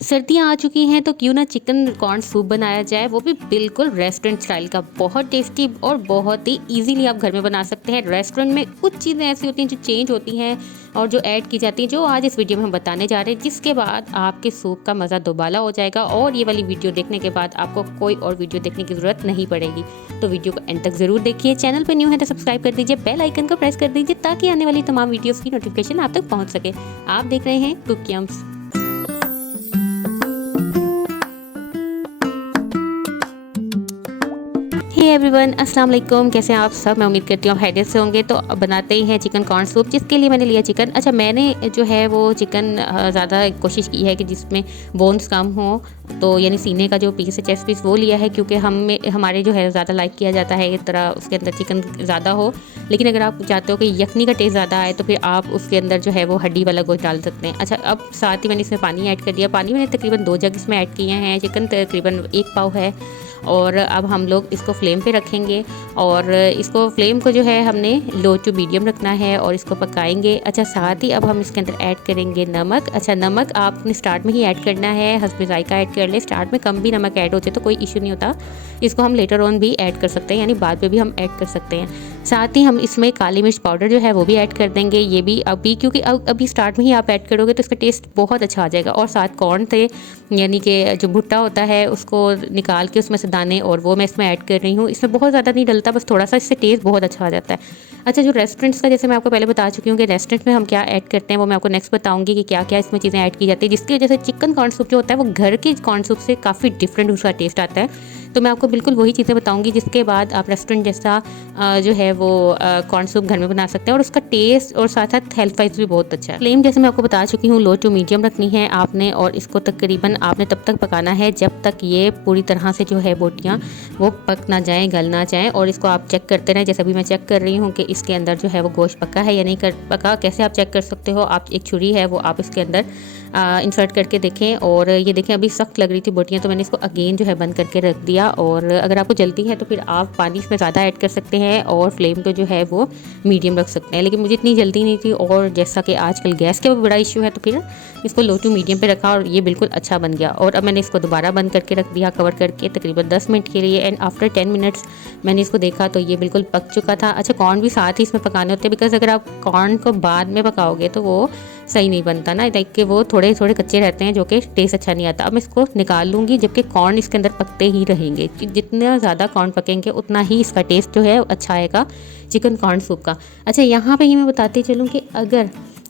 सर्दियाँ आ चुकी हैं तो क्यों ना चिकन कॉर्न सूप बनाया जाए, वो भी बिल्कुल रेस्टोरेंट स्टाइल का। बहुत टेस्टी और बहुत ही इजीली आप घर में बना सकते हैं। रेस्टोरेंट में कुछ चीज़ें ऐसी होती हैं जो चेंज होती हैं और जो ऐड की जाती हैं, जो आज इस वीडियो में हम बताने जा रहे हैं, जिसके बाद आपके सूप का मज़ा दोबाला हो जाएगा और ये वाली वीडियो देखने के बाद आपको कोई और वीडियो देखने की ज़रूरत नहीं पड़ेगी। तो वीडियो को एंड तक ज़रूर देखिए। चैनल पर न्यू है तो सब्सक्राइब कर दीजिए, बेल आइकन को प्रेस कर दीजिए ताकि आने वाली तमाम वीडियोज़ की नोटिफिकेशन आप तक पहुँच सके। आप देख रहे हैं कुकियम्स। हे एवरीवन, अस्सलाम वालेकुम। कैसे हैं आप सब? मैं उम्मीद करती हूँ आप खैरियत से होंगे। तो अब बनाते ही हैं चिकन कॉर्न सूप, जिसके लिए मैंने लिया चिकन। अच्छा, मैंने जो है वो चिकन ज़्यादा कोशिश की है कि जिसमें बोन्स कम हो, तो यानी सीने का जो पीस है, चेस्ट पीस, वो लिया है, क्योंकि हमारे जो है ज़्यादा लाइक किया जाता है इस तरह उसके अंदर चिकन ज़्यादा हो। लेकिन अगर आप चाहते हो कि यखनी का टेस्ट ज़्यादा आए तो फिर आप उसके अंदर जो है वो हड्डी वाला गोश्त डाल सकते हैं। अच्छा, अब साथ ही मैंने इसमें पानी ऐड कर दिया। पानी मैंने तकरीबन 2 जग इसमें ऐड किए हैं। चिकन तकरीबन 1 पाव है। और अब हम लोग इसको फ्लेम पे रखेंगे और इसको फ्लेम को जो है हमने लो टू मीडियम रखना है और इसको पकाएंगे। अच्छा, साथ ही अब हम इसके अंदर ऐड करेंगे नमक। अच्छा, नमक आपने स्टार्ट में ही ऐड करना है, हस्बे जायका ऐड कर ले। स्टार्ट में कम भी नमक ऐड होते तो कोई इशू नहीं होता, इसको हम लेटर ऑन भी ऐड कर सकते हैं, यानी बाद में भी हम ऐड कर सकते हैं। साथ ही हम इसमें काली मिर्च पाउडर जो है वो भी ऐड कर देंगे, ये भी अभी, क्योंकि अभी स्टार्ट में ही आप ऐड करोगे तो इसका टेस्ट बहुत अच्छा आ जाएगा। और साथ कॉर्न थे, यानी कि जो भुट्टा होता है उसको निकाल के उसमें से दाने, और वो मैं इसमें ऐड कर रही हूँ। इसमें बहुत ज़्यादा नहीं डलता, बस थोड़ा सा, इससे टेस्ट बहुत अच्छा आ जाता है। अच्छा, जो रेस्टोरेंट्स का, जैसे मैं आपको पहले बता चुकी हूँ कि रेस्टोरेंट में हम क्या ऐड करते हैं, वो मैं आपको नेक्स्ट बताऊँगी कि क्या क्या इसमें चीज़ें ऐड की जाती है, जिसकी वजह से चिकन कॉर्न सूप जो होता है वो घर के कॉर्न सूप से काफ़ी डिफरेंट उसका टेस्ट आता है। तो मैं आपको बिल्कुल वही चीज़ें बताऊंगी जिसके बाद आप रेस्टोरेंट जैसा जो है वो कॉर्न सूप घर में बना सकते हैं, और उसका टेस्ट और साथ साथ हेल्थ वाइज भी बहुत अच्छा है। फ्लेम जैसे मैं आपको बता चुकी हूँ लो टू मीडियम रखनी है आपने, और इसको तकरीबन आपने तब तक पकाना है जब तक ये पूरी तरह से जो है बोटियाँ वो पक ना जाएँ, गल ना जाएँ। और इसको आप चेक करते रहें, जैसे अभी मैं चेक कर रही हूँ कि इसके अंदर जो है वो गोश्त पका है या नहीं पका। कैसे आप चेक कर सकते हो? आप एक छुरी है वो आप इसके अंदर इंसर्ट करके देखें, और ये देखें अभी सख्त लग रही थी बोटियाँ, तो मैंने इसको अगेन जो है बंद करके रख दिया। और अगर आपको जल्दी है तो फिर आप पानी इसमें ज़्यादा ऐड कर सकते हैं और फ्लेम को जो है वो मीडियम रख सकते हैं। लेकिन मुझे इतनी जल्दी नहीं थी, और जैसा कि आजकल गैस का भी बड़ा इशू है, तो फिर इसको लो टू मीडियम पे रखा और ये बिल्कुल अच्छा बन गया। और अब मैंने इसको दोबारा बंद करके रख दिया कवर करके तकरीबन 10 मिनट के लिए। एंड आफ्टर 10 मिनट्स मैंने इसको देखा तो ये बिल्कुल पक चुका था। अच्छा, कॉर्न भी साथ ही इसमें पकाने होते हैं, बिकॉज अगर आप कॉर्न को बाद में पकाओगे तो वो सही नहीं बनता ना, लाइक कि वो थोड़े थोड़े कच्चे रहते हैं, जो कि टेस्ट अच्छा नहीं आता। अब मैं इसको निकाल लूँगी, जबकि कॉर्न इसके अंदर पकते ही रहेंगे। जितना ज़्यादा कॉर्न पकेंगे उतना ही इसका टेस्ट जो है अच्छा आएगा चिकन कॉर्न सूप का। अच्छा, यहाँ पे ही मैं बताती चलूँ कि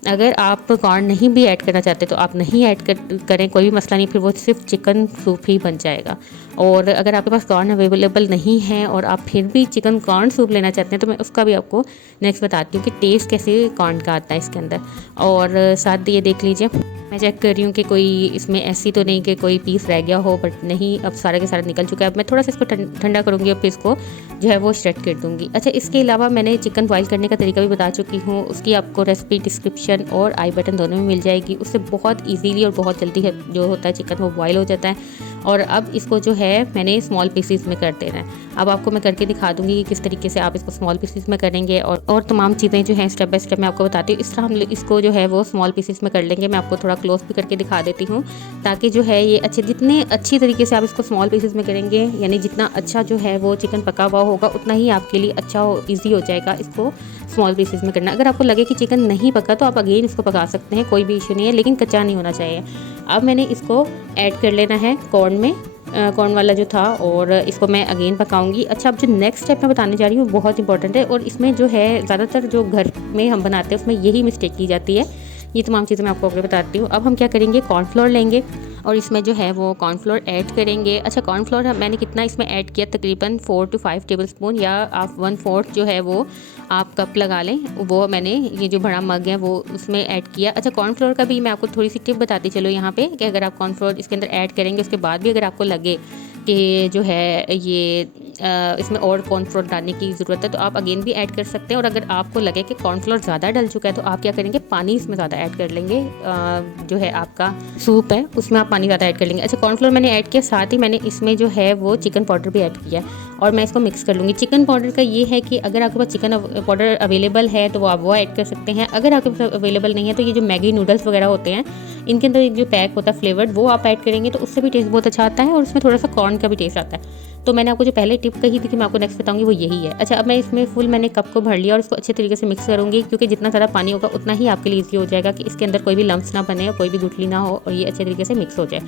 अगर आप कॉर्न नहीं भी ऐड करना चाहते तो आप नहीं ऐड करें, कोई भी मसला नहीं, फिर वो सिर्फ चिकन सूप ही बन जाएगा। और अगर आपके पास कॉर्न अवेलेबल नहीं है और आप फिर भी चिकन कॉर्न सूप लेना चाहते हैं तो मैं उसका भी आपको नेक्स्ट बताती हूँ कि टेस्ट कैसे कॉर्न का आता है इसके अंदर। और साथ ये देख लीजिए, मैं चेक कर रही हूँ कि कोई इसमें ऐसी तो नहीं कि कोई पीस रह गया हो, बट नहीं, अब सारा के सारा निकल चुका है। अब मैं थोड़ा सा इसको ठंडा करूँगी और फिर इसको जो है वो श्रेड कर दूँगी। अच्छा, इसके अलावा मैंने चिकन बॉयल करने का तरीका भी बता चुकी हूँ, उसकी आपको रेसिपी डिस्क्रिप्शन और आई बटन दोनों में मिल जाएगी। उससे बहुत ईजीली और बहुत जल्दी जो होता है चिकन वो बॉयल हो जाता है। और अब इसको जो है मैंने स्मॉल पीसीस में कर देना है। अब आपको मैं करके दिखा दूंगी कि किस तरीके से आप इसको स्मॉल पीसीस में करेंगे, और तमाम चीज़ें जो हैं स्टेप बाय स्टेप मैं आपको बताती हूँ। इस तरह हम इसको जो है वो स्मॉल पीसीस में कर लेंगे। मैं आपको थोड़ा क्लोज भी करके दिखा देती हूँ, ताकि जो है ये जितने अच्छी तरीके से आप इसको स्मॉल पीसीस में करेंगे, यानी जितना अच्छा जो है वो चिकन पका हुआ होगा उतना ही आपके लिए अच्छा ईजी हो जाएगा इसको स्मॉल पीसेस में करना। अगर आपको लगे कि चिकन नहीं पका तो आप अगेन इसको पका सकते हैं, कोई भी इशू नहीं है, लेकिन कच्चा नहीं होना चाहिए। अब मैंने इसको ऐड कर लेना है कॉर्न में, कॉर्न वाला जो था, और इसको मैं अगेन पकाऊंगी। अच्छा, अब जो नेक्स्ट स्टेप मैं बताने जा रही हूँ बहुत इंपॉर्टेंट है, और इसमें जो है ज़्यादातर जो घर में हम बनाते हैं उसमें यही मिस्टेक की जाती है। ये तमाम चीज़ें मैं आपको आगे बताती हूँ। अब हम क्या करेंगे, कॉर्नफ्लोर लेंगे और इसमें जो है वो कॉर्नफ्लोर ऐड करेंगे। अच्छा, कॉर्नफ्लोर मैंने कितना इसमें ऐड किया, तकरीबन 4 to 5 टेबलस्पून, या आप 1/4 जो है वो आप कप लगा लें, वो मैंने ये जो बड़ा मग है वो उसमें ऐड किया। अच्छा, कॉर्नफ्लोर का भी मैं आपको थोड़ी सी टिप बताती चलो यहाँ पे, कि अगर आप कॉर्नफ्लोर इसके अंदर ऐड करेंगे उसके बाद भी अगर आपको लगे कि जो है ये इसमें और कॉर्नफ्लोर डालने की ज़रूरत है तो आप अगेन भी ऐड कर सकते हैं। और अगर आपको लगे कि कॉर्नफ्लोर ज़्यादा डल चुका है तो आप क्या करेंगे, पानी इसमें ज़्यादा ऐड कर लेंगे। जो है आपका सूप है उसमें आप पानी ज़्यादा ऐड कर लेंगे। अच्छा, कॉर्नफ्लोर मैंने ऐड किया, साथ ही मैंने इसमें जो है वो चिकन पाउडर भी ऐड किया और मैं इसको मिक्स कर लूँगी। चिकन पाउडर का ये है कि अगर आपके पास चिकन पाउडर अवेलेबल है तो आप वो ऐड कर सकते हैं। अगर आपके पास अवेलेबल नहीं है तो ये जो मैगी नूडल्स वगैरह होते हैं इनके अंदर एक जो पैक होता है फ्लेवर्ड, वो आप ऐड करेंगे तो उससे भी टेस्ट बहुत अच्छा आता है और उसमें थोड़ा सा कॉर्न का भी टेस्ट आता है। तो मैंने आपको जो पहले टिप कही थी कि मैं आपको नेक्स्ट बताऊंगी वो यही है। अच्छा, अब मैं इसमें फुल मैंने कप को भर लिया और इसको अच्छे तरीके से मिक्स करूँगी, क्योंकि जितना ज़्यादा पानी होगा उतना ही आपके लिए ईजी हो जाएगा कि इसके अंदर कोई भी लम्स ना बने और कोई भी गुठली ना हो और ये अच्छे तरीके से मिक्स हो जाए।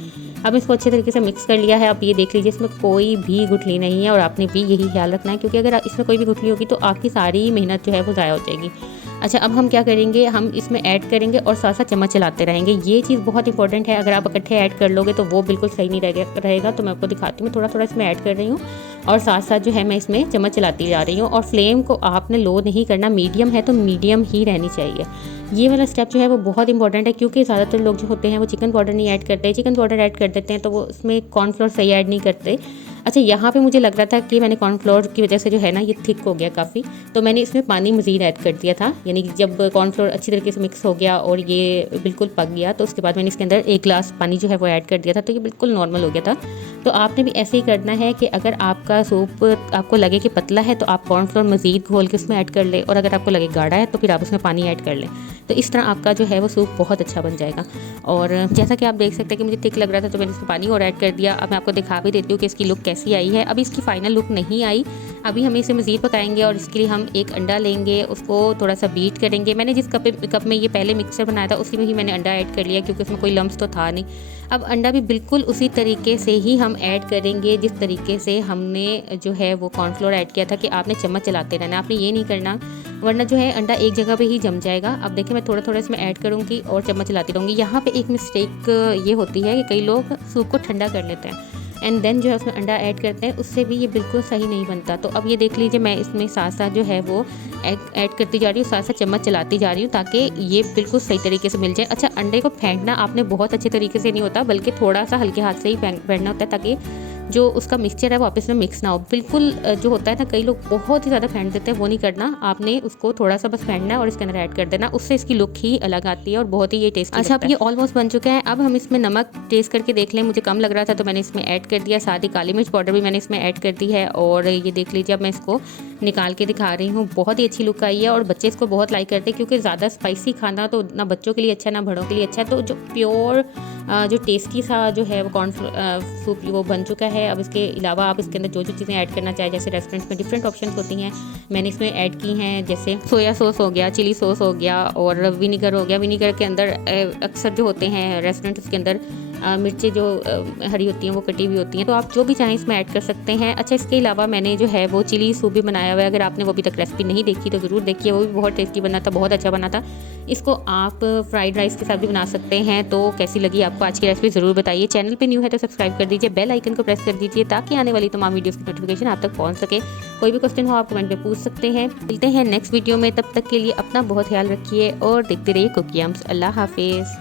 अब इसको अच्छे तरीके से मिक्स कर लिया है। आप ये देख लीजिए इसमें कोई भी गुठली नहीं है और आपने भी यही ख्याल रखना है, क्योंकि अगर इसमें कोई भी गुठली होगी तो आपकी सारी मेहनत जो है वो ज़ाया हो जाएगी। अच्छा, अब हम क्या करेंगे, हम इसमें ऐड करेंगे और साथ साथ चम्मच चलाते रहेंगे। ये चीज़ बहुत इंपॉर्टेंट है, अगर आप इकट्ठे ऐड कर लोगे तो वो बिल्कुल सही नहीं रहेगा। तो मैं आपको दिखाती हूँ, थोड़ा थोड़ा इसमें ऐड कर रही हूँ और साथ साथ जो है मैं इसमें चम्मच चलाती जा रही हूँ। और फ्लेम को आपने लो नहीं करना, मीडियम है तो मीडियम ही रहनी चाहिए। ये वाला स्टेप जो है वो बहुत इंपॉर्टेंट है, क्योंकि ज़्यादातर लोग जो होते हैं वो चिकन पाउडर नहीं ऐड करते, चिकन पाउडर ऐड कर देते हैं तो वो उसमें कॉर्नफ्लोर सही ऐड नहीं करते। अच्छा, यहाँ पे मुझे लग रहा था कि मैंने कॉर्नफ्लोर की वजह से जो है ना ये थिक हो गया काफ़ी, तो मैंने इसमें पानी मज़ीद ऐड कर दिया था। यानी कि जब कॉर्नफ्लोर अच्छी तरीके से मिक्स हो गया और ये बिल्कुल पक गया तो उसके बाद मैंने इसके अंदर 1 गिलास पानी जो है वो ऐड कर दिया था, तो ये बिल्कुल नॉर्मल हो गया था। तो आपने भी ऐसे ही करना है कि अगर आपका सूप आपको लगे कि पतला है तो आप कॉर्नफ्लोर मज़ीद घोल के उसमें ऐड कर लें, और अगर आपको लगे गाढ़ा है तो फिर आप उसमें पानी ऐड कर लें। तो इस तरह आपका जो है वो सूप बहुत अच्छा बन जाएगा। और जैसा कि आप देख सकते हैं कि मुझे थिक लग रहा था तो मैंने इसमें पानी और ऐड कर दिया। अब मैं आपको दिखा भी देती हूँ कि इसकी लुक कैसी आई है। अभी इसकी फाइनल लुक नहीं आई, अभी हम इसे मज़ीद पकाएंगे और इसके लिए हम एक अंडा लेंगे, उसको थोड़ा सा बीट करेंगे। मैंने जिस कप में ये पहले मिक्सर बनाया था उसी में ही मैंने अंडा ऐड कर लिया, क्योंकि उसमें कोई लम्स तो था नहीं। अब अंडा भी बिल्कुल उसी तरीके से ही हम ऐड करेंगे जिस तरीके से हमने जो है वो कॉर्नफ्लोर ऐड किया था, कि आपने चम्मच चलाते रहना, आपने ये नहीं करना वरना जो है अंडा एक जगह पे ही जम जाएगा। अब देखिए मैं थोड़ा थोड़ा इसमें ऐड करूँगी और चम्मच चलाती रहूँगी। यहाँ पे एक मिस्टेक ये होती है कि कई लोग सूप को ठंडा कर लेते हैं एंड देन जो है उसमें अंडा ऐड करते हैं, उससे भी ये बिल्कुल सही नहीं बनता। तो अब ये देख लीजिए मैं इसमें साथ साथ जो है वो ऐड करती जा रही हूँ, साथ साथ चम्मच चलाती जा रही हूँ ताकि ये बिल्कुल सही तरीके से मिल जाए। अच्छा, अंडे को फेंटना आपने बहुत अच्छे तरीके से नहीं होता, बल्कि थोड़ा सा हल्के हाथ से ही फेंटना होता है, ताकि जो उसका मिक्सचर है वो आपस में मिक्स ना हो। बिल्कुल जो होता है ना, कई लोग बहुत ही ज़्यादा फेंट देते हैं, वो नहीं करना। आपने उसको थोड़ा सा बस फेंटना है और इसके अंदर ऐड कर देना, उससे इसकी लुक ही अलग आती है और बहुत ही ये टेस्टी। अच्छा, अब ये ऑलमोस्ट बन चुका है। अब हम इसमें नमक टेस्ट करके देख लें, मुझे कम लग रहा था तो मैंने इसमें ऐड कर दिया, साथ ही काली मिर्च पाउडर भी मैंने इसमें ऐड कर दी है। और ये देख लीजिए, अब मैं इसको निकाल के दिखा रही हूँ, बहुत ही अच्छी लुक आई है और बच्चे इसको बहुत लाइक करते हैं, क्योंकि ज़्यादा स्पाइसी खाना तो ना बच्चों के लिए अच्छा ना बड़ों के लिए अच्छा है। तो जो प्योर जो टेस्टी सा जो है वो कॉर्न सूप वो बन चुका है। अब इसके अलावा आप इसके अंदर जो जो चीज़ें ऐड करना चाहें, जैसे रेस्टोरेंट्स में डिफरेंट ऑप्शंस होती हैं, मैंने इसमें ऐड की हैं, जैसे सोया सॉस हो गया, चिली सॉस हो गया और विनीगर हो गया। विनीगर के अंदर अक्सर जो होते हैं रेस्टोरेंट्स के अंदर मिर्चें जो हरी होती हैं वो कटी हुई होती हैं, तो आप जो भी चाहें इसमें ऐड कर सकते हैं। अच्छा, इसके अलावा मैंने जो है वो चिली सूप भी बनाया हुआ है, अगर आपने वो अभी तक रेसिपी नहीं देखी तो ज़रूर देखिए, वो भी बहुत टेस्टी बना था, बहुत अच्छा बना था। इसको आप फ्राइड राइस के साथ भी बना सकते हैं। तो कैसी लगी आपको आज की रेसिपी ज़रूर बताइए। चैनल पे न्यू है तो सब्सक्राइब कर दीजिए, बेल आइकन को प्रेस कर दीजिए ताकि आने वाली तमाम वीडियोस की नोटिफिकेशन आप तक पहुंच सके। कोई भी क्वेश्चन हो आप कमेंट में पूछ सकते हैं। मिलते हैं नेक्स्ट वीडियो में, तब तक के लिए अपना बहुत ख्याल रखिए और देखते रहिए कुकियम्स। अल्लाह हाफिज़।